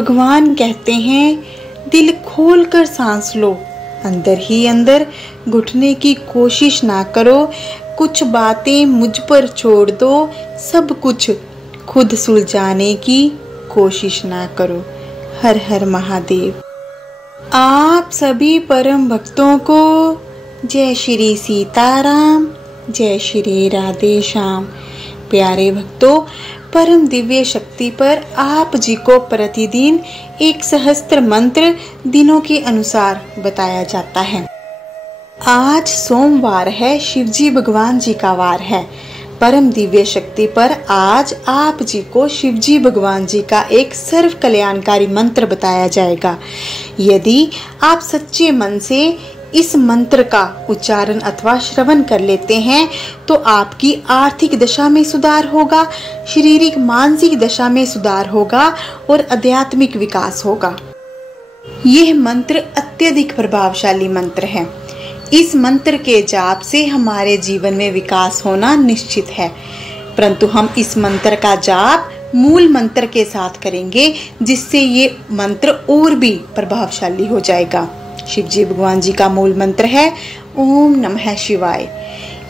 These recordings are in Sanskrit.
भगवान कहते हैं, दिल खोल कर सांस लो, अंदर ही अंदर घुटने की कोशिश ना करो, कुछ बातें मुझ पर छोड़ दो, सब कुछ खुद सुलझाने की कोशिश ना करो। हर हर महादेव। आप सभी परम भक्तों को जय श्री सीताराम, जय श्री राधे श्याम। प्यारे भक्तों, परम दिव्य शक्ति पर आप जी को प्रतिदिन एक सहस्त्र मंत्र दिनों के अनुसार बताया जाता है। आज सोमवार है, शिवजी भगवान जी का वार है। परम दिव्य शक्ति पर आज आप जी को शिवजी भगवान जी का एक सर्व कल्याणकारी मंत्र बताया जाएगा। यदि आप सच्चे मन से इस मंत्र का उच्चारण अथवा श्रवण कर लेते हैं तो आपकी आर्थिक दशा में सुधार होगा, शारीरिक मानसिक दशा में सुधार होगा और आध्यात्मिक विकास होगा। यह मंत्र अत्यधिक प्रभावशाली मंत्र है। इस मंत्र के जाप से हमारे जीवन में विकास होना निश्चित है, परंतु हम इस मंत्र का जाप मूल मंत्र के साथ करेंगे, जिससे ये मंत्र और भी प्रभावशाली हो जाएगा। शिवजी भगवान जी का मूल मंत्र है ओम नमः शिवाय।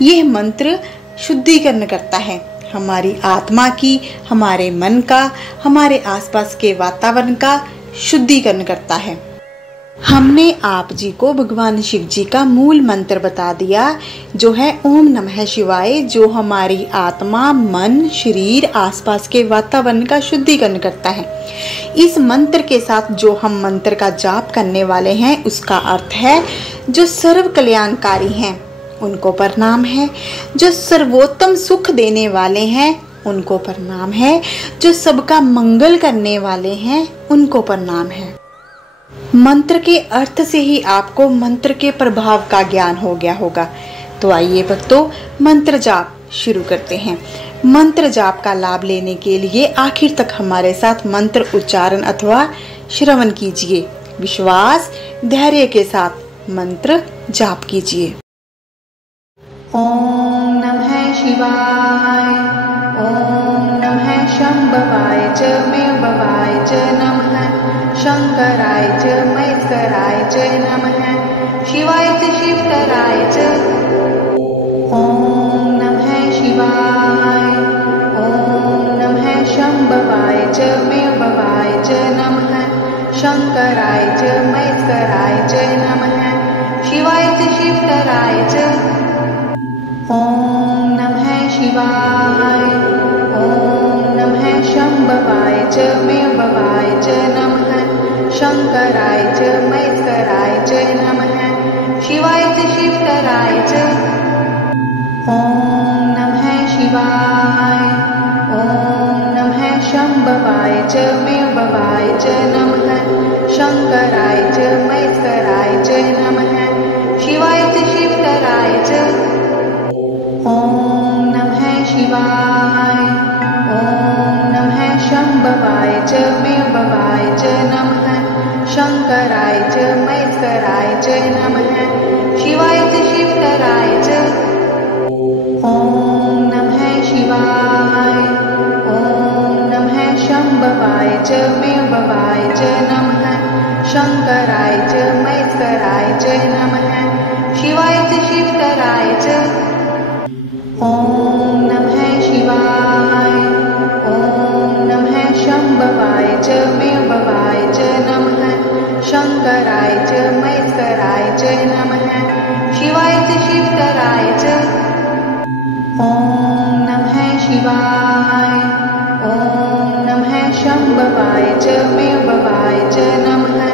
यह मंत्र शुद्धिकरण करता है हमारी आत्मा की, हमारे मन का, हमारे आसपास के वातावरण का शुद्धिकरण करता है। हमने आप जी को भगवान शिव जी का मूल मंत्र बता दिया, जो है ओम नमः शिवाय, जो हमारी आत्मा, मन, शरीर, आसपास के वातावरण का शुद्धिकरण करता है। इस मंत्र के साथ जो हम मंत्र का जाप करने वाले हैं, उसका अर्थ है जो सर्व कल्याणकारी हैं उनको प्रणाम है, जो सर्वोत्तम सुख देने वाले हैं उनको प्रणाम है, जो सबका मंगल करने वाले हैं उनको प्रणाम है। मंत्र के अर्थ से ही आपको मंत्र के प्रभाव का ज्ञान हो गया होगा। तो आइए भक्तों, मंत्र जाप शुरू करते हैं। मंत्र जाप का लाभ लेने के लिए आखिर तक हमारे साथ मंत्र उच्चारण अथवा श्रवण कीजिए। विश्वास, धैर्य के साथ मंत्र जाप कीजिए। ओम नमः शिवाय, ओम नमः शंभवाय च मेभवाय च नमः, शंकराय च महेश्वराय च नमः, शिवाय च शिवतराय च। ओम नमः शिवाय, ओम नमः शंभवाय च मेभवाय च नमः, शंकराय च महेश्वराय च नमः, शिवाय च शिवतराय च। ओम नमः शिवाय, ओम नमः शंभवाय च मेभवाय च नमः, शंकराय च महेश्वराय च नमः, शिवाय च शिवतराय च। ओम नमः शिवाय, ओम नमः शंभवाय च मेभवाय च नमः, शंकराय च महेश्वराय च नमः, शिवाय च शिवतराय च। ओम नमः शिवाय, ओम नमः शंभवाय च मेभवाय च नमः, शंकराय च महेश्वराय च नमः, शिवाय च शिवतराय च। ओम नमः शिवाय, ओम नमः शंभवाय च मेभवाय च नमः, शंकराय च महेश्वराय च नमः, शिवाय च शिवतराय च। ओम नमः शिवाय, ओम नमः शंभवाय च मेभवाय च नमः, शंकराय च महेश्वराय च नमः, शिवाय च शिवतराय च। ओम नमः शिवाय, ओम नमः शंभवाय च मेभवाय च नमः,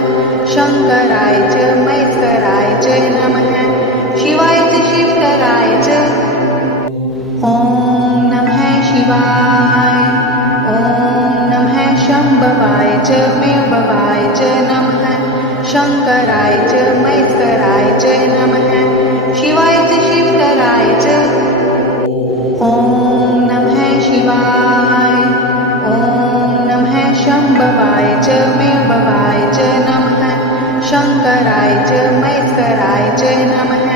शंकराय च महेश्वराय च नमः, शिवाय च शिवतराय च। ओम नमः शिवाय, ओम नमः शंभवाय च मेभवाय च नमः, शंकराय च महेश्वराय च नमः, शिवाय च शिवतराय च। ओम नमः शिवाय, ओम नमः शंभवाय च मेभवाय च नमः, शंकराय च महेश्वराय च नमः,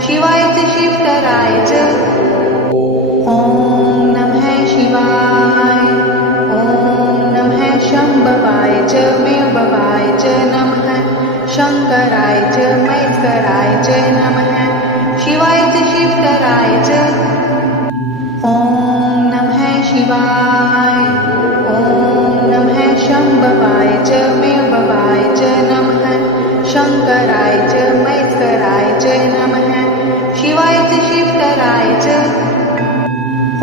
शिवाय च शिवतराय च। ओम नमः शिवाय, ओम नमः शंभवाय च च मेघभवाय च नमः शंकराय च महेश्वराय च नमः शिवाय च शिवतराय च ॐ नमः शिवाय ॐ नमः शंभवाय च मेघभवाय च नमः शंकराय च महेश्वराय च नमः शिवाय च शिवतराय च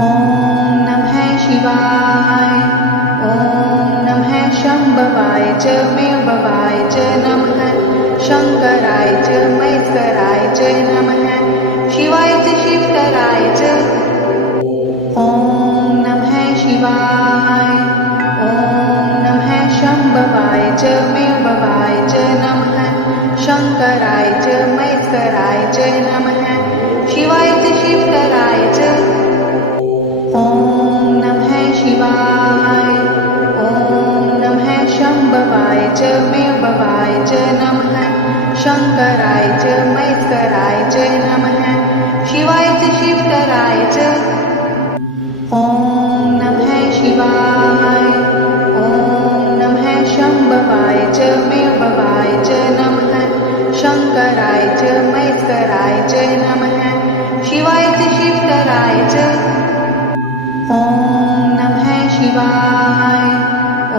ॐ नमः शिवाय ॐ नमः शंभवाय च मेघभवाय च नमः शंकराय च महेश्वराय च नमः शिवाय च शिवतराय च ॐ नमः शिवाय ॐ नमः शंभवाय च मेघभवाय च नमः शंकराय च महेश्वराय च नमः शिवाय च शिवतराय च ॐ नमः शिवाय ॐ नमः शंभवाय च मेघभवाय च नमः शंकराय च महेश्वराय च नमः शिवाय च शिवतराय च ॐ नमः शिवाय ॐ नमः शंभवाय च मेघभवाय च नमः शंकराय च महेश्वराय च नमः शिवाय च शिवतराय च ॐ नमः शिवाय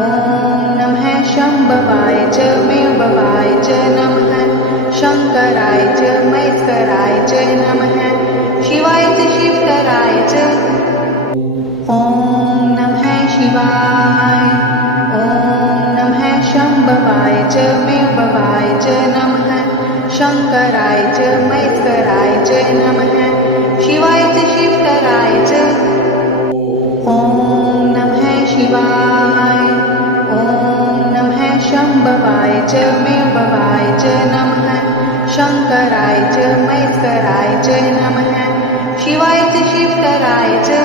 ॐ नमः शंभवाय च मेघभवाय च नमः शंकराय च महेश्वराय च नमः शिवाय च शिवतराय च ॐ नमः शिवाय ॐ नमः शंभवाय च मेघभवाय च नमः शंकराय च महेश्वराय च नमः शिवाय च शिवतराय च ॐ नमः शिवाय ॐ नमः शंभवाय च मेघभवाय च नमः शंकराय च महेश्वराय च नमः शिवाय च शिवतराय च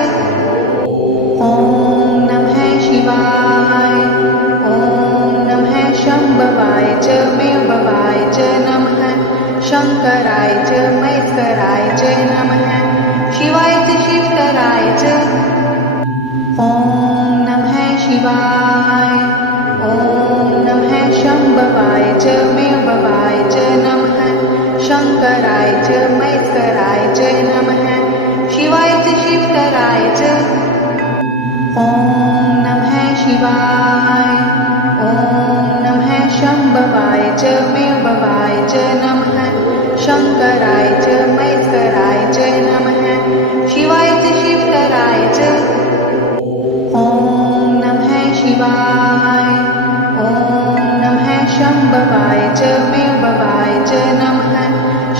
ॐ नमः शिवाय ॐ नमः शंभवाय च मेघभवाय च नमः शंकराय च महेश्वराय च नमः शिवाय च शिवतराय च ॐ नमः शिवाय ॐ नमः शंभवाय च मेघभवाय च नमः शंकराय च महेश्वराय च नमः शिवाय च शिवतराय च ॐ नमः शिवाय ॐ नमः शंभवाय च मेघभवाय च नमः शंकराय च महेश्वराय च नमः शिवाय च शिवतराय च ॐ नमः शिवाय ॐ नमः शंभवाय च मेघभवाय च नमः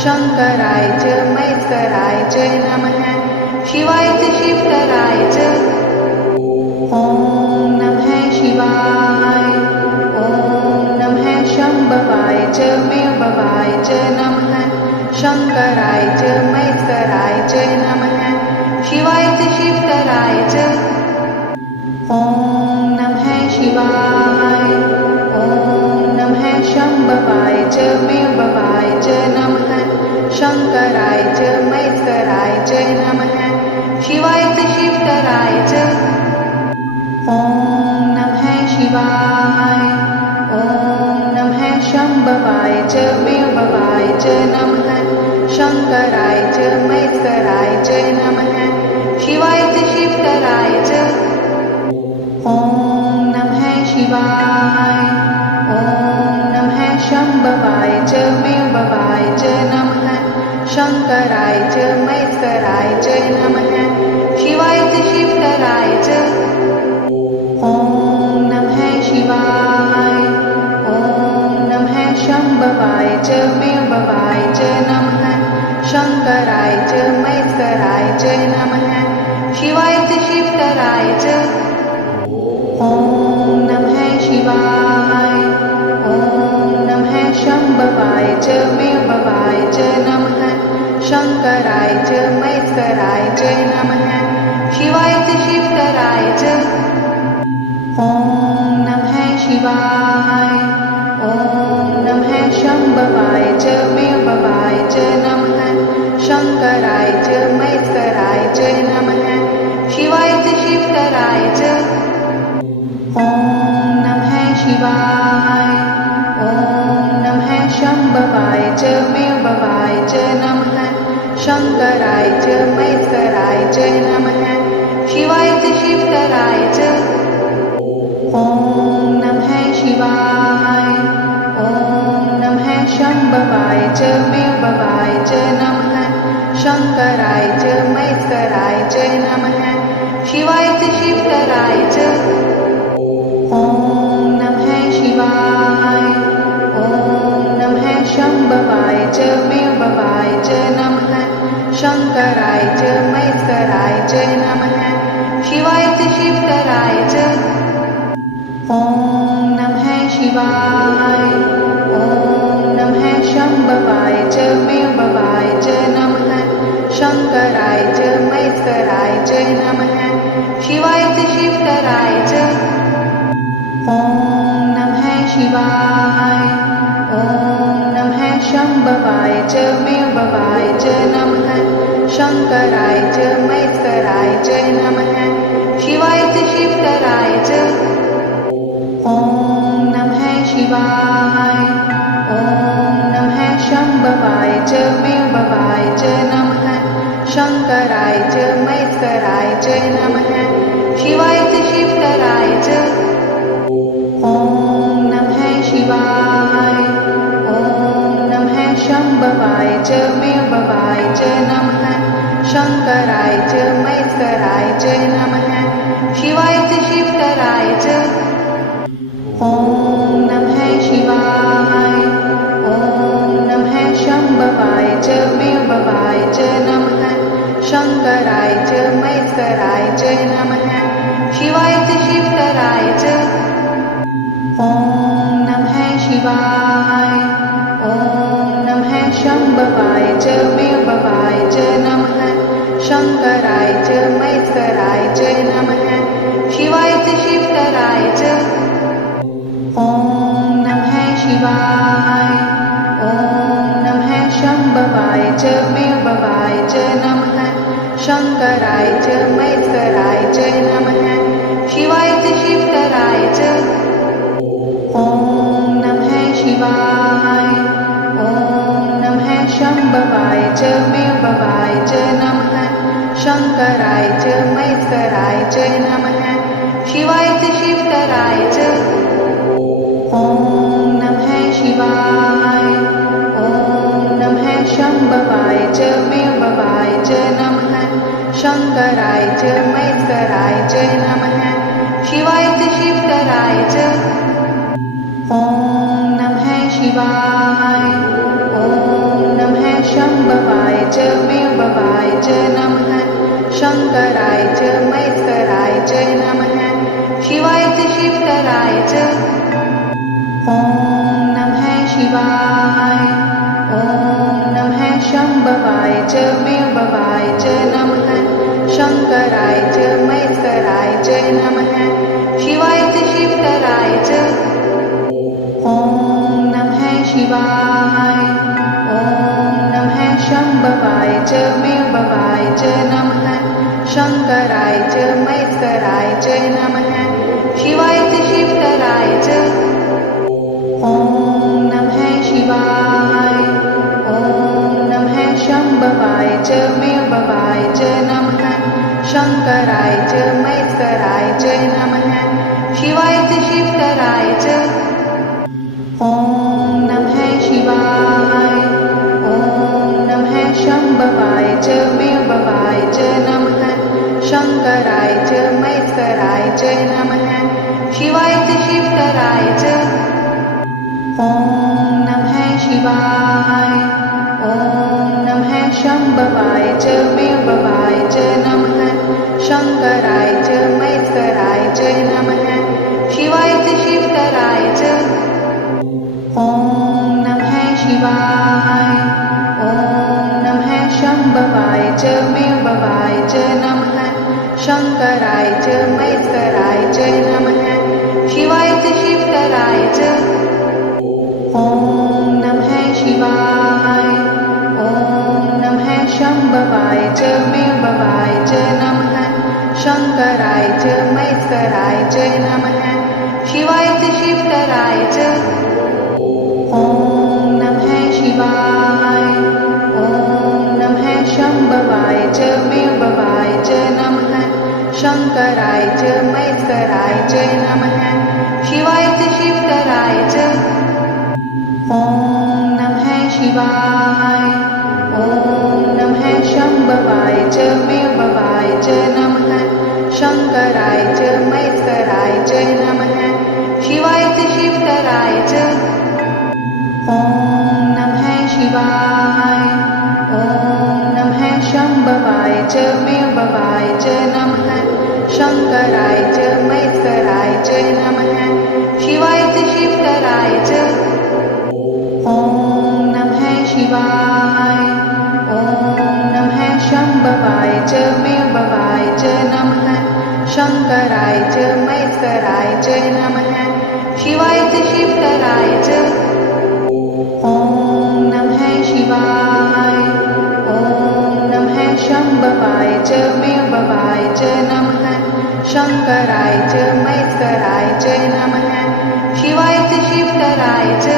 शंकराय च महेश्वराय च नमः शिवाय च शिवतराय च ॐ नमः शिवाय ॐ नमः शंभवाय च मेघभवाय च नमः शंकराय च महेश्वराय च नमः शिवाय च शिवतराय च ॐ नमः शिवाय ॐ नमः शंभवाय च मेघभवाय च नमः शंकराय च महेश्वराय च नमः शिवाय च शिवतराय च ॐ नमः शिवाय ॐ नमः शंभवाय च मेघभवाय च नमः शंकराय च महेश्वराय च नमः शिवाय च शिवतराय च ॐ नमः शिवाय ॐ नमः शंभवाय च मेघभवाय च नमः शंकराय च महेश्वराय च नमः शिवाय च शिवतराय च ॐ नमः शिवाय ॐ नमः शंभवाय च मेघभवाय च नमः शंकराय च महेश्वराय च नमः शिवाय च शिवतराय च ॐ नमः शिवाय ॐ नमः शंभवाय च मेघभवाय च नमः शंकराय च महेश्वराय च नमः शिवाय च शिवतराय च ॐ नमः शिवाय ॐ नमः शंभवाय च मेघभवाय च नमः शंकराय च महेश्वराय च नमः शिवाय च शिवतराय च ॐ नमः शिवाय शंकराय च महेश्वराय च नमः शिवाय च शिवतराय च ॐ नमः शिवाय ॐ नमः शंभवाय च मेववाय च नमः शंकराय च महेश्वराय च नमः शिवाय च शिवतराय च ॐ नमः शिवाय ॐ नमः शंभवाय च मेववाय च नमः शंकराय च महेश्वराय च नमः शिवाय च शिवतराय च ॐ नमः शिवाय ॐ नमः शंभवाय च मेववाय च नमः शंकराय च महेश्वराय च नमः शिवाय च शिवतराय च ॐ नमः शिवाय ॐ नमः शंभवाय च मेववाय च नमः शंकराय च महेश्वराय च नमः शिवाय च शिवतराय च ॐ नमः शिवाय ॐ नमः शंभवाय च मेववाय च नमः शंकराय च महेश्वराय च नमः शिवाय च शिवतराय च ॐ नमः शिवाय ॐ नमः शंभवाय च मेववाय च नमः शंकराय च महेश्वराय च नमः शिवाय च शिवतराय च ॐ नमः शिवाय ॐ नमः शंभवाय च मेववाय च नमः शंकराय च महेश्वराय च नमः शिवाय च शिवतराय च ॐ नमः शिवाय ॐ नमः शंभवाय च मेववाय च नमः शंकराय च महेश्वराय च नमः शिवाय च शिवतराय च ॐ नमः शिवाय ॐ नमः शंभवाय च मेववाय च नमः शंकराय च महेश्वराय च नमः शिवाय च शिवतराय च ॐ नमः शिवाय ॐ नमः शंभवाय च मेववाय च नमः शंकराय च महेश्वराय च नमः शिवाय च शिवतराय च ॐ नमः शिवाय ॐ नमः शंभवाय च मेववाय च नमः शंकराय च महेश्वराय च नमः शिवाय च शिवतराय च ॐ नमः शिवाय ॐ नमः शंभवाय च मेववाय च नमः शंकराय च महेश्वराय च नमः शिवाय च शिवतराय च ॐ नमः शिवाय ॐ नमः शंभवाय च मेववाय च नमः शंकराय च महेश्वराय च नमः शिवाय च शिवतराय च ॐ नमः शिवाय ॐ नमः शंभवाय च मेववाय च नमः शंकराय च महेश्वराय च नमः शिवाय च शिवतराय च ॐ नमः शिवाय ॐ नमः शंभवाय च मेववाय च नमः शंकराय च महेश्वराय च नमः शिवाय च शिवतराय च ॐ नमः शिवाय ॐ नमः शंभवाय च मेववाय च नमः शंकराय च महेश्वराय च नमः शिवाय च शिवतराय च ॐ नमः शिवाय ॐ नमः शंभवाय च मेववाय च नमः शंकराय च महेश्वराय च नमः शिवाय च शिवतराय च ॐ नमः शिवाय ॐ नमः शंभवाय च मेववाय च नमः शंकराय च महेश्वराय च नमः शिवाय च शिवतराय च ॐ नमः शिवाय ॐ नमः शंभवाय च मेववाय च नमः शंकराय च महेश्वराय च नमः शिवाय च शिवतराय च ॐ नमः शिवाय ॐ नमः शंकराय च महेश्वराय च नमः शिवाय च शिवतराय च ॐ नमः शिवाय ॐ नमः शंभवाय च मेभवाय च नमः शंकराय च महेश्वराय च नमः शिवाय च शिवतराय च ॐ नमः शिवाय ॐ नमः शंभवाय च मेभवाय च नमः शंकराय च महेश्वराय च नमः शिवाय च शिवतराय च ॐ नमः शिवाय ॐ नमः शंभवाय च मेभवाय च नमः शंकराय च महेश्वराय च नमः शिवाय च शिवतराय च ॐ नमः शिवाय ॐ नमः शंभवाय च मेभवाय च नमः शंकराय च महेश्वराय च नमः शिवाय च शिवतराय च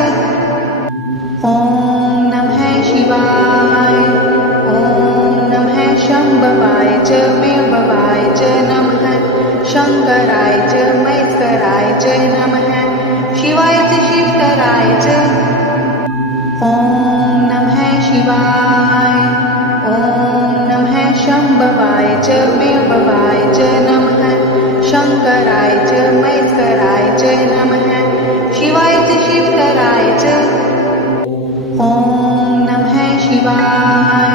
ॐ नमः शिवाय ॐ नमः शंभवाय च मेभवाय च नमः शंकराय च महेश्वराय च नमः शिवाय च शिवतराय च ॐ नमः शिवाय ॐ नमः शंभवाय च मेभवाय च नमः शंकराय च महेश्वराय च नमः शिवाय च शिवतराय च ॐ नमः शिवाय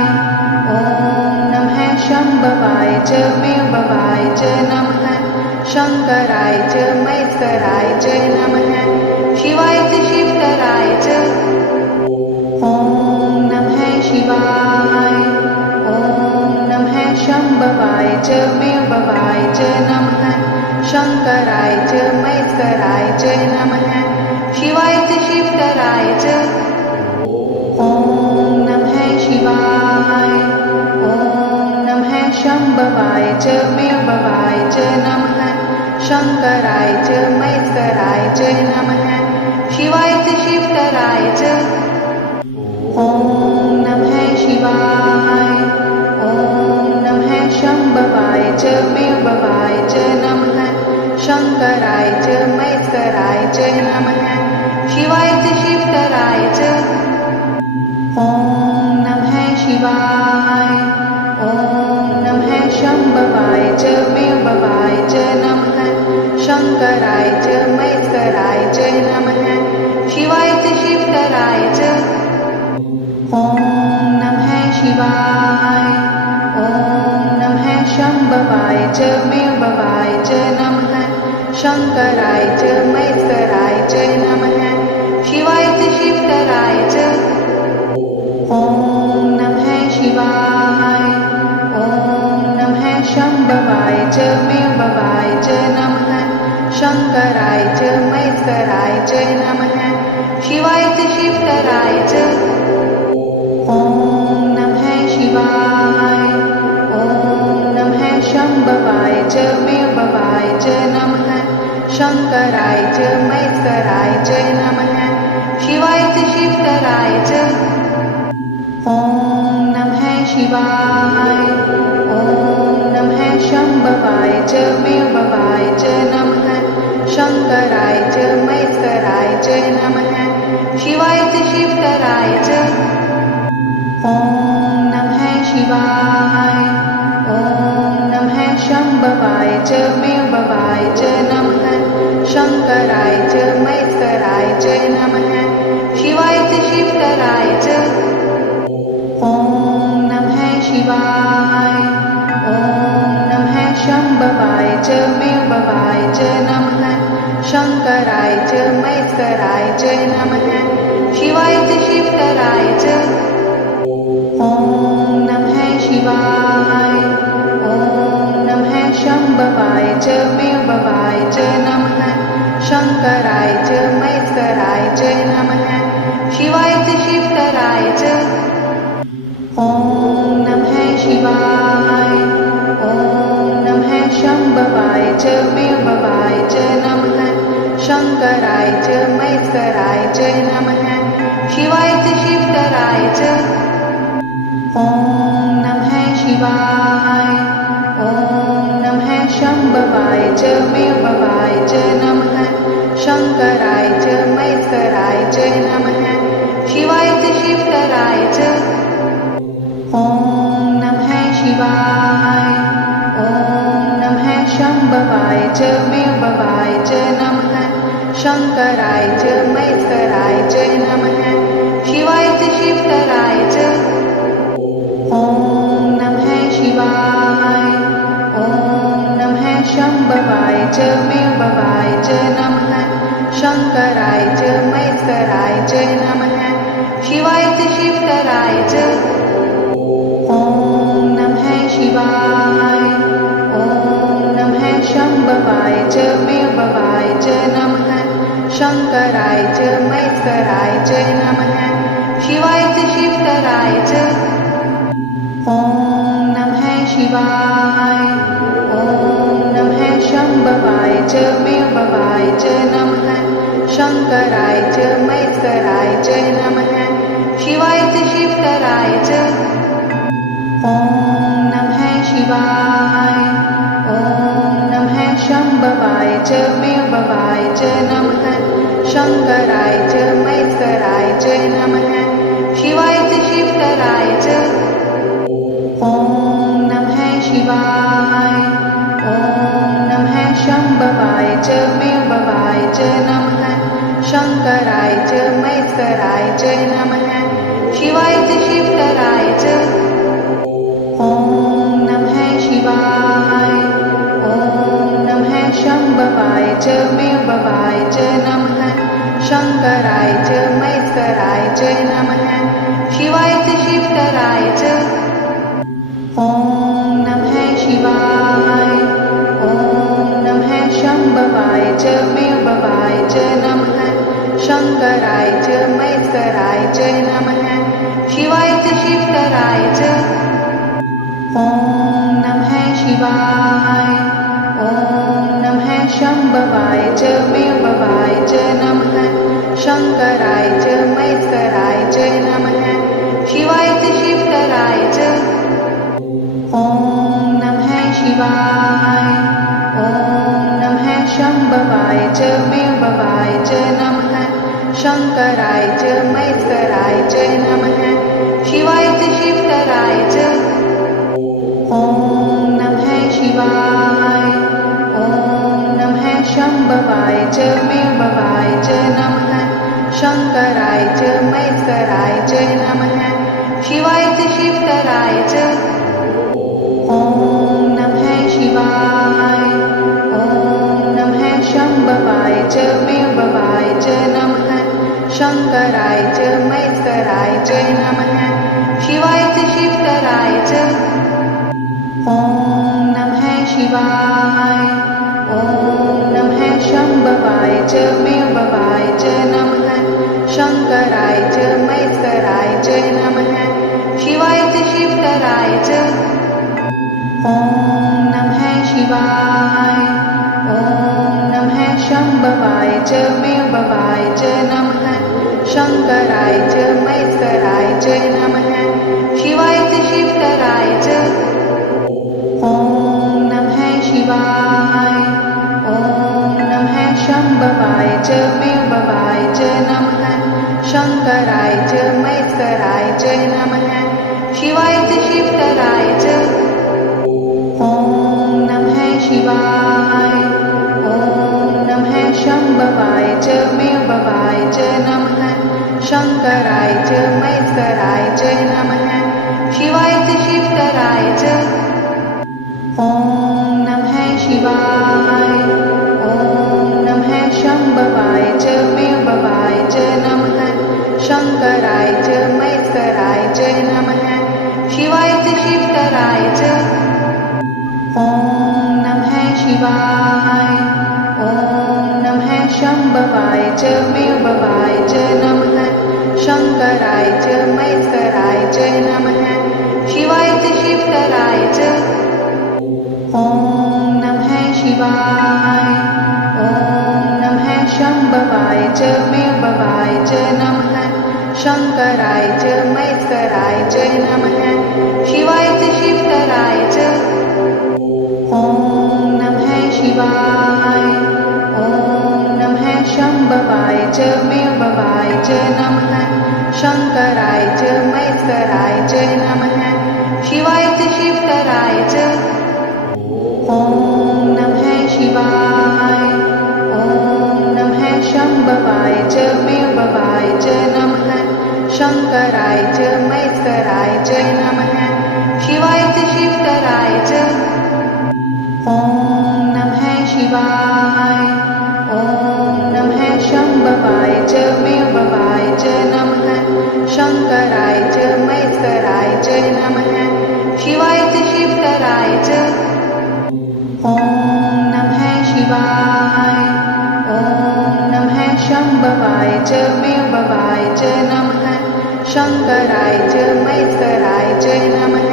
ॐ नमः शंभवाय च मेभवाय च नमः शंकराय च महेश्वराय च नमः शिवाय च शिवतराय च ॐ नमः शिवाय ॐ नमः शंभवाय च मेभवाय च नमः शंकराय च महेश्वराय च नमः शिवाय च शिवतराय च ॐ नमः शिवाय ॐ नमः शंभवाय च मेभवाय च नमः शंकराय च महेश्वराय च नमः शिवाय च शिवतराय च ॐ नमः शिवाय ॐ नमः शंभवाय च मेभवाय च नमः शंकराय च महेश्वराय च नमः शिवाय च शिवतराय च ॐ नमः शिवाय ॐ नमः शंभवाय च मेभवाय च नमः शंकराय च महेश्वराय च नमः शिवाय च शिवतराय च ॐ नमः शिवाय ॐ नमः शंभवाय च मेभवाय च नमः शंकराय च महेश्वराय च नमः शिवाय च शिवतराय च ॐ नमः शिवाय ॐ नमः शंभवाय च मेभवाय च नमः शंकराय च महेश्वराय च नमः शिवाय च शिवतराय च ॐ नमः शिवाय ॐ नमः शंभवाय च मेभवाय च नमः शंकराय च महेश्वराय च नमः शिवाय च शिवतराय च ॐ नमः शिवाय ॐ नमः शंभवाय च मेभवाय च नमः शंकराय च महेश्वराय च नमः शिवाय च शिवतराय च ॐ नमः शिवाय ॐ नमः शंभवाय च मेभवाय च नमः शंकराय च महेश्वराय च नमः शिवाय च शिवतराय च ॐ नमः शिवाय ॐ नमः शंभवाय च मेभवाय च नमः शंकराय च महेश्वराय च नमः शिवाय च शिवतराय च ॐ नमः शिवाय ॐ नमः शंभवाय च मेभवाय च नमः शंकराय च महेश्वराय च नमः शिवाय च शिवतराय च ॐ नमः शिवाय ॐ नमः शंभवाय च मेभवाय च नमः शंकराय च महेश्वराय च नमः शिवाय च शिवतराय च ॐ नमः शिवाय ॐ नमः शंभवाय मेववाय च नमः शंकराय च महेश्वराय च नमः शिवाय च शिवतराय च ॐ नमः शिवाय ॐ नमः शंभवाय च मेववाय च नमः शंकराय च महेश्वराय च नमः शिवाय च शिवतराय च ॐ नमः शिवाय ॐ नमः शंभवाय च मेववाय च नमः शंकराय च महेश्वराय च नमः शिवाय च शिवतराय च ॐ नमः शिवाय ॐ नमः शंभवाय च मेववाय च नमः शंकराय च महेश्वराय च नमः शिवाय च शिवतराय च ॐ नमः शिवाय ॐ नमः शंभवाय च मेववाय च नमः शंकराय च महेश्वराय च नमः शिवाय च शिवतराय च ॐ नमः शिवाय ॐ नमः शंभवाय च मेववाय च नमः शंकराय च महेश्वराय च नमः शिवाय च शिवतराय च ॐ नमः शिवाय ॐ नमः शंभवाय च मेववाय च नमः शंकराय च महेश्वराय च नमः शिवाय च शिवतराय च ॐ नमः शिवाय ॐ नमः शंभवाय च मेववाय च नमः शंकराय च महेश्वराय च नमः शिवाय च शिवतराय च ॐ नमः शिवाय ॐ नमः शंभवाय च मेववाय च नमः शंकराय च महेश्वराय च नमः शिवाय च शिवतराय च ॐ नमः शिवाय ॐ नमः शंभवाय च मेववाय च नमः शंकराय च महेश्वराय च नमः शिवाय च शिवतराय च ॐ नमः शिवाय ॐ नमः शंभवाय च मेववाय च नमः शंकराय च महेश्वराय च नमः शिवाय च शिवतराय च ॐ नमः शिवाय ॐ नमः शंभवाय च मेववाय च नमः शंकराय च महेश्वराय च नमः शिवाय च शिवतराय च ॐ नमः शिवाय ॐ नमः शंभवाय च मेववाय च नमः शंकराय च महेश्वराय च नमः शिवाय च शिवतराय च ॐ नमः शिवाय ॐ नमः शंभवाय च मेववाय च नमः शंकराय च महेश्वराय च नमः शिवाय च शिवतराय च ॐ नमः शिवाय ॐ नमः शंभवाय च मेववाय च नमः शंकराय च महेश्वराय च नमः शिवाय च शिवतराय च ॐ नमः शिवाय ॐ नमः शंभवाय च मेववाय च नमः शंकराय च महेश्वराय च नमः शिवाय च शिवतराय च ॐ नमः शिवाय ॐ नमः शंभवाय च मेववाय च नमः शंकराय च महेश्वराय च नमः शिवाय च शिवतराय च ॐ नमः शिवाय ॐ नमः शंभवाय च मेववाय च नमः शंकराय च महेश्वराय च नमः शिवाय च शिवतराय च ॐ नमः शिवाय ॐ नमः शंभवाय च मेववाय च नमः शंकराय च महेश्वराय च नमः शिवाय च शिवतराय च ॐ नमः शिवाय ॐ नमः शंभवाय च मेववाय च नमः शंकराय च महेश्वराय च नमः शिवाय च शिवतराय च ॐ नमः शिवाय नमः शिवाय च शिवतराय च ॐ नमः शिवाय ॐ नमः शम्भवाय च मेववाय च नमः शङ्कराय च महेश्वराय च नमः शिवाय च शिवतराय च ॐ नमः शिवाय ॐ नमः शम्भवाय च मेववाय च नमः शङ्कराय च महेश्वराय च नमः शिवाय च शिवतराय च ॐ नमः शिवाय ॐ नमः शम्भवाय च मेववाय च नमः शङ्कराय च महेश्वराय च नमः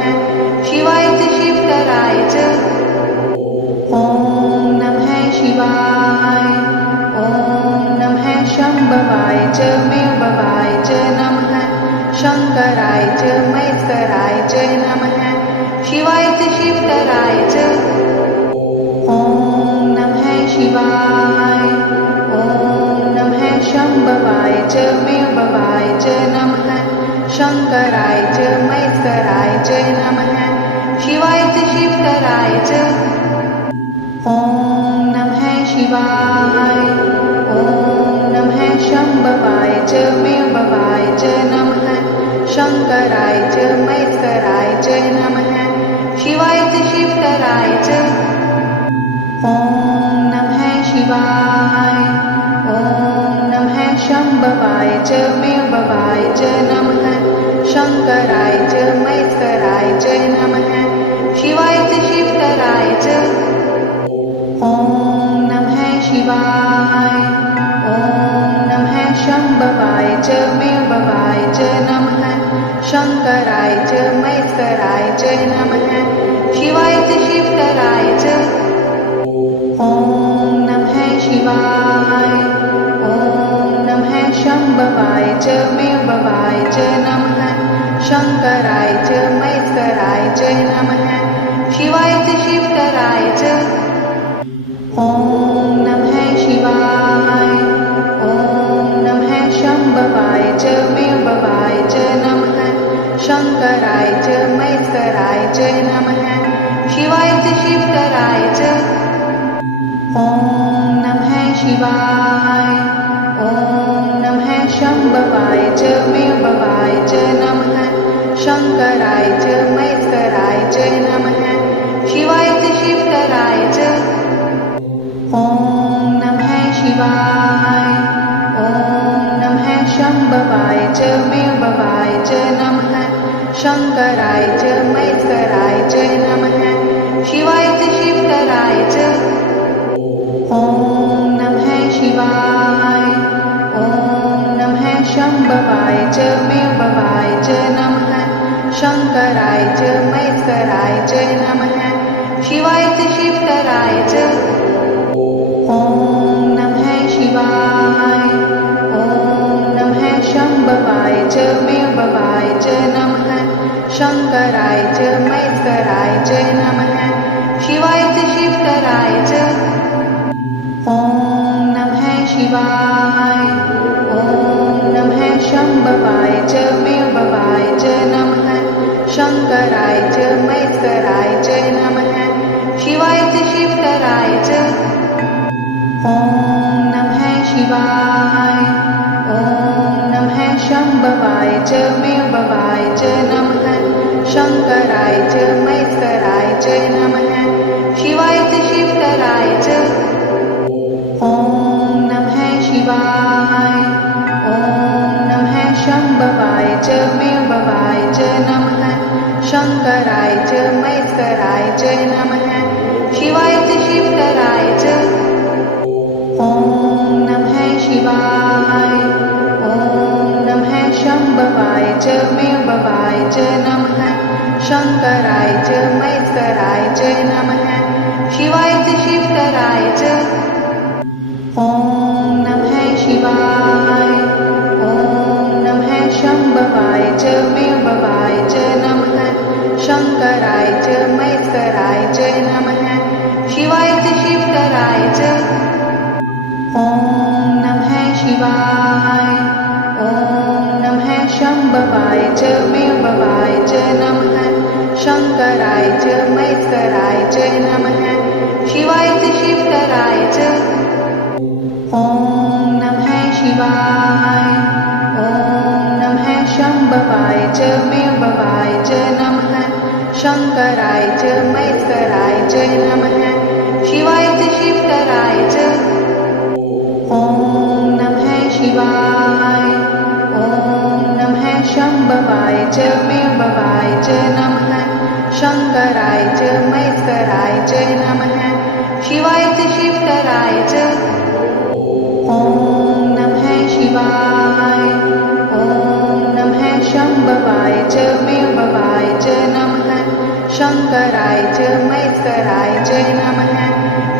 शिवाय च शिवतराय च ॐ नमः शिवाय ॐ नमः शम्भवाय च मेववाय च नमः शङ्कराय च महेश्वराय च नमः शिवाय च शिवतराय च ॐ नमः शिवाय ॐ नमः शम्भवाय च मेववाय च नमः शङ्कराय च महेश्वराय च नमः शिवाय च शिवतराय च ॐ नमः शिवाय ॐ नमः शम्भवाय च मेववाय च नमः शङ्कराय च महेश्वराय च नमः शिवाय च शिवतराय च ॐ नमः शिवाय ॐ नमः शम्भवाय च मेववाय च नमः शङ्कराय च महेश्वराय च नमः शिवाय च शिवतराय च ॐ नमः शिवाय ॐ नमः शम्भवाय च मेववाय च नमः शङ्कराय च महेश्वराय च नमः शिवाय च शिवतराय च ॐ नमः शिवाय ॐ नमः शम्भवाय च मेववाय च नमः शङ्कराय च महेश्वराय च नमः शिवाय च शिवतराय च ॐ नमः शिवाय ॐ नमः शम्भवाय च मेववाय च नमः शङ्कराय च महेश्वराय च नमः शिवाय च शिवतराय च ॐ नमः शिवाय ॐ नमः शम्भवाय च मेववाय च नमः शङ्कराय च महेश्वराय च नमः शिवाय च शिवतराय च ॐ नमः शिवाय ॐ नमः शम्भवाय च मेववाय च नमः शङ्कराय च महेश्वराय च नमः शिवाय च शिवतराय च ॐ नमः शिवाय ॐ नमः शम्भवाय च मेववाय च नमः शङ्कराय च महेश्वराय च नमः शिवाय च शिवतराय च ॐ नमः शिवाय ॐ नमः शम्भवाय च मेववाय च नमः शङ्कराय च महेश्वराय च नमः शिवाय च शिवतराय च ॐ नमः शिवाय ॐ नमः शम्भवाय च मेववाय च नमः शङ्कराय च महेश्वराय च नमः शिवाय च शिवतराय च ॐ नमः शिवाय ॐ नमः शम्भवाय च मेववाय च नमः शङ्कराय च महेश्वराय च नमः शिवाय च शिवतराय च ॐ नमः शिवाय ॐ नमः शम्भवाय च मेववाय च नमः शङ्कराय च महेश्वराय च नमः शिवाय च शिवतराय च ॐ नमः शिवाय ॐ नमः शम्भवाय च मेववाय च नमः शङ्कराय च महेश्वराय च नमः शिवाय च शिवतराय च ॐ नमः शिवाय ॐ नमः शम्भवाय च मेववाय च नमः शङ्कराय च महेश्वराय च नमः शिवाय च शिवतराय च ॐ नमः शिवाय ॐ नमः शम्भवाय च मेववाय च शंकराय च महेश्वराय च नमः शिवाय च शिवतराय च ॐ नमः शिवाय ॐ नमः शंभवाय च मेभवाय च नमः शंकराय च महेश्वराय च नमः शिवाय च शिवतराय च ॐ नमः शिवाय ॐ नमः शंभवाय च मेभवाय च नमः शंकराय च महेश्वराय च नमः शिवाय च शिवतराय च ॐ नमः शिवाय ॐ नमः शंभवाय च मेभवाय च नमः शंकराय च महेश्वराय च नमः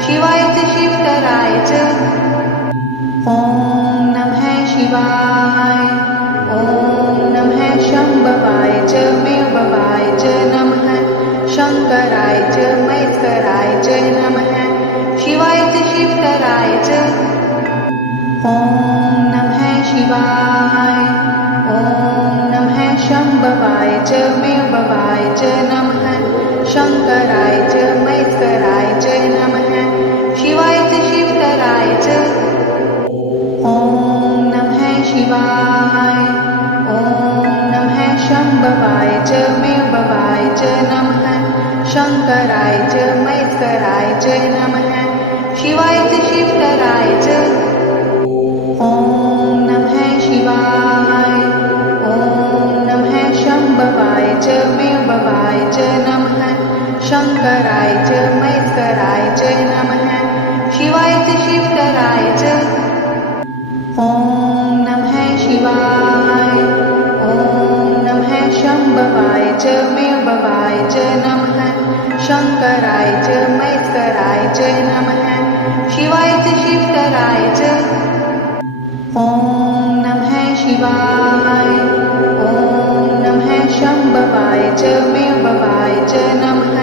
शिवाय च शिवतराय च ॐ नमः शिवाय ॐ नमः शंभवाय च मेभवाय च नमः शंकराय च महेश्वराय च नमः शिवाय च शिवतराय च ॐ नमः शिवाय ॐ नमः शंभवाय च मेभवाय च नमः शंकराय च महेश्वराय च नमः शिवाय च शिवतराय च ॐ नमः शिवाय ॐ नमः शंभवाय च मेभवाय च नमः शंकराय च महेश्वराय च नमः शिवाय च शिवतराय च ॐ नमः शिवाय ॐ नमः शंभवाय च मेभवाय च नमः शंकराय च महेश्वराय च नमः शिवाय च शिवतराय च ॐ नमः शिवाय ॐ नमः शंभवाय च मेभवाय च नमः शंकराय च महेश्वराय च नमः शिवाय च शिवतराय च ॐ नमः शिवाय ॐ नमः शंभवाय च मेभवाय च नमः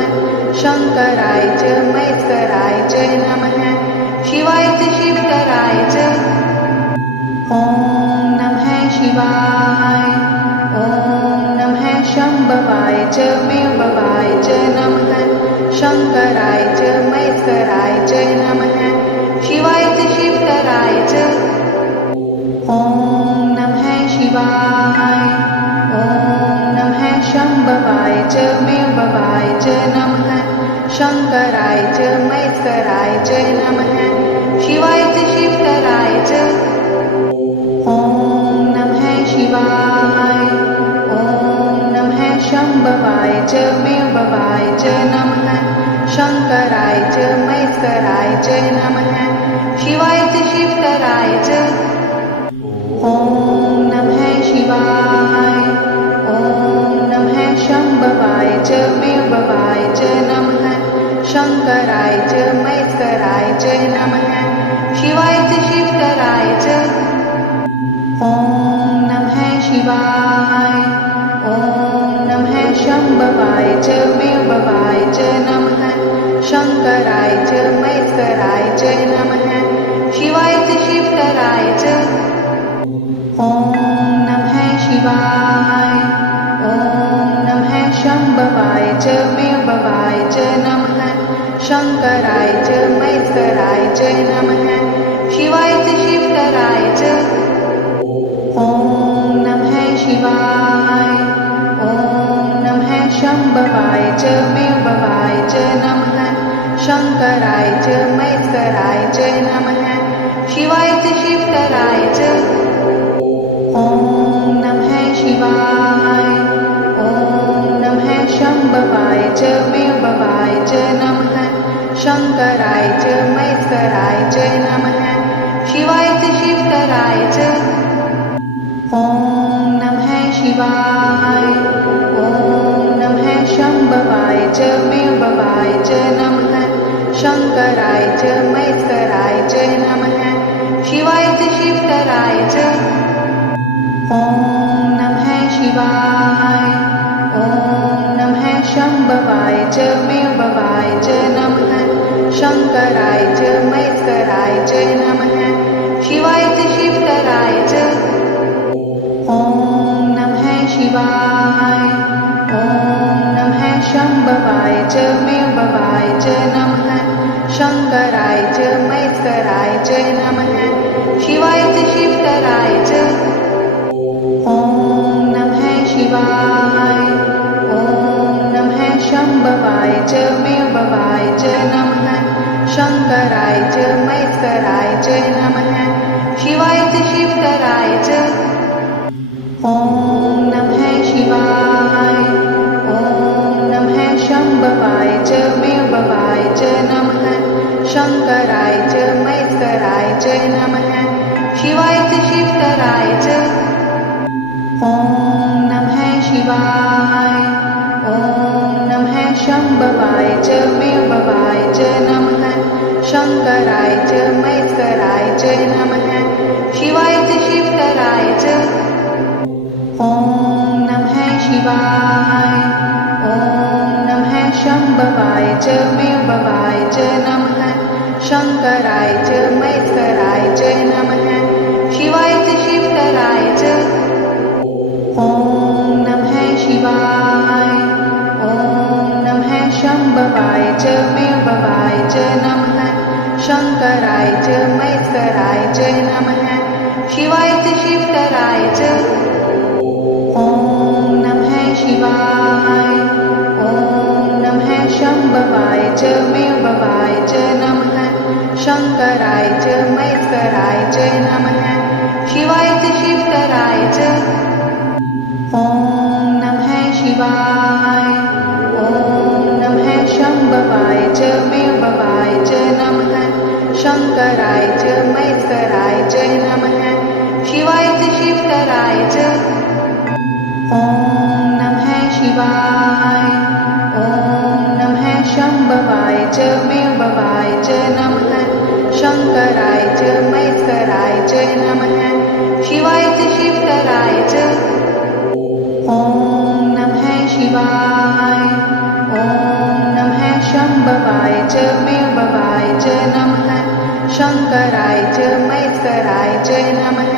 शंकराय च महेश्वराय च नमः शिवाय च शिवतराय च ॐ नमः शिवाय ॐ नमः शंभवाय च मेभवाय च नमः शंकराय च महेश्वराय च नमः शिवाय च शिवतराय च ॐ नमः शिवाय ॐ नमः शंभवाय च मेभवाय च नमः शंकराय च महेश्वराय च नमः शिवाय च शिवतराय च ॐ नमः शिवाय ॐ नमः शंभवाय च मेभवाय च नमः शंकराय च महेश्वराय च नमः शिवाय च शिवतराय च ॐ नमः शिवाय ॐ नमः शंभवाय च मेभवाय च नमः शंकराय च महेश्वराय च नमः शिवाय च शिवतराय च ॐ नमः शिवाय ॐ नमः शंभवाय च मेभवाय च नमः शंकराय च महेश्वराय च नमः शिवाय च शिवतराय च ॐ नमः शिवाय ॐ नमः शंभवाय च मेभवाय च नमः शंकराय च महेश्वराय च नमः शिवाय च शिवतराय च ॐ नमः शिवाय ॐ नमः शंभवाय च मेभवाय च नमः शंकराय च महेश्वराय च नमः शिवाय च शिवतराय च ॐ नमः शिवाय ॐ नमः शंभवाय च मेभवाय च नमः शंकराय च महेश्वराय च नमः शिवाय च शिवतराय च ॐ नमः शिवाय ॐ नमः शंभवाय च मेभवाय च नमः शंकराय च महेश्वराय च नमः शिवाय च शिवतराय च ॐ नमः शिवाय ॐ नमः शंभवाय च मेभवाय च नमः शंकराय च महेश्वराय च नमः शिवाय च शिवतराय च ॐ नमः शिवाय ॐ नमः शम्भवाय च मेरुभवाय च नमः शङ्कराय च महेश्वराय च नमः शिवाय च शिवतराय च ॐ नमः शिवाय ॐ नमः शम्भवाय च मेरुभवाय च नमः शङ्कराय च महेश्वराय च नमः शिवाय च शिवतराय च ॐ नमः शिवाय ॐ नमः शम्भवाय च मेरुभवाय च नमः शङ्कराय च महेश्वराय च नमः शिवाय च शिवतराय च ॐ नमः शिवाय ॐ नमः शम्भवाय च मेरुभवाय च नमः शङ्कराय च महेश्वराय च नमः शिवाय च शिवतराय च ॐ नमः शिवाय ॐ नमः शम्भवाय च मेरुभवाय च नमः शङ्कराय च महेश्वराय च नमः शिवाय च शिवतराय च ॐ नमः शिवाय ॐ नमः शम्भवाय च मेरुभवाय च नमः शङ्कराय च महेश्वराय च नमः शिवाय च शिवतराय च ॐ नमः शिवाय ॐ नमः शम्भवाय च मेरुभवाय च नमः शङ्कराय च महेश्वराय च नमः शिवाय च शिवतराय च ॐ नमः शिवाय ॐ नमः शम्भवाय च मेरुभवाय च नमः शङ्कराय च महेश्वराय च नमः शिवाय च शिवतराय च ॐ नमः शिवाय ॐ नमः शम्भवाय च मेरुभवाय च नमः शङ्कराय च महेश्वराय च नमः शिवाय च शिवतराय च ॐ नमः शिवाय ॐ नमः शम्भवाय च मेरुभवाय च नमः शङ्कराय च महेश्वराय च नमः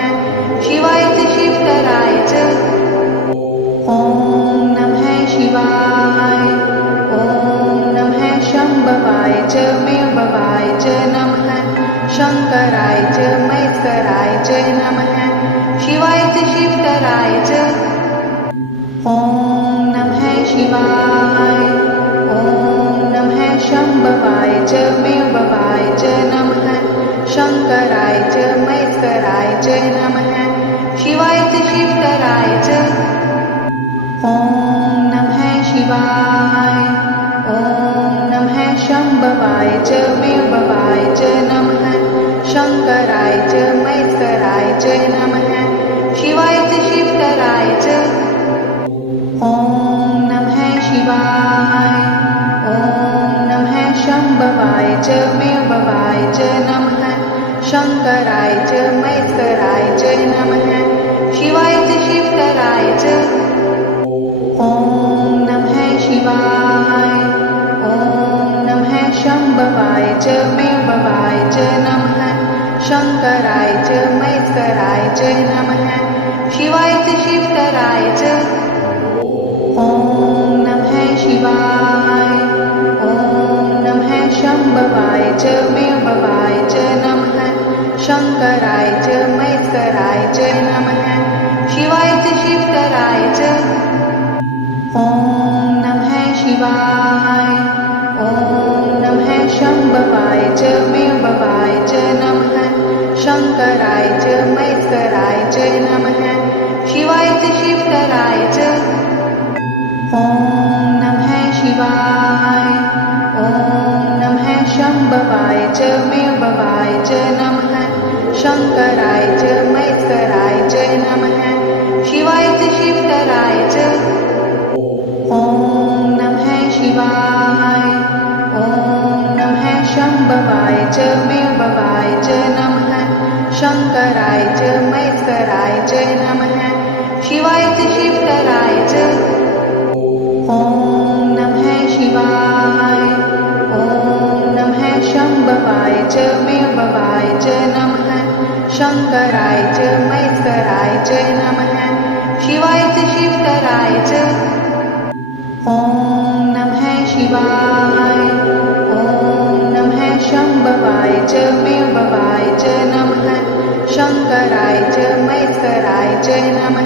शिवाय च शिवतराय च ॐ नमः शिवाय ॐ नमः शम्भवाय च मेरुभवाय च नमः शङ्कराय च महेश्वराय च नमः शिवाय च शिवतराय च ॐ नमः शिवाय ॐ नमः शम्भवाय च मेरुभवाय च नमः शङ्कराय च महेश्वराय च नमः शिवाय च शिवतराय च ॐ नमः शिवाय ॐ नमः शम्भवाय च मेरुभवाय च नमः शङ्कराय च महेश्वराय च नमः शिवाय च शिवतराय च ॐ नमः शिवाय ॐ नमः शम्भवाय च मेरुभवाय च नमः शङ्कराय च महेश्वराय च नमः शिवाय च शिवतराय च ॐ नमः शिवाय ॐ नमः शम्भवाय च मेरुभवाय च नमः शङ्कराय च महेश्वराय च नमः शिवाय च शिवतराय च ॐ नमः शिवाय ॐ नमः शम्भवाय च मेरुभवाय च नमः शङ्कराय च महेश्वराय च नमः शिवाय च शिवतराय च ॐ नमः शिवाय ॐ नमः शम्भवाय च मेरुभवाय च नमः शङ्कराय च महेश्वराय च नमः शिवाय च शिवतराय च ॐ नमः शिवाय ॐ नमः शम्भवाय च मेरुभवाय च नमः शङ्कराय च महेश्वराय च नमः शिवाय च शिवतराय च ॐ नमः शिवाय ॐ नमः शम्भवाय च मेरुभवाय च नमः शङ्कराय च महेश्वराय च नमः शिवाय च शिवतराय च ॐ नमः शिवाय ॐ नमः शम्भवाय च मेरुभवाय च नमः शङ्कराय च महेश्वराय च नमः शिवाय च शिवतराय च ॐ नमः शिवाय। ॐ नमः शम्भवाय च मेभवाय च नमः शङ्कराय च महेश्वराय च नमः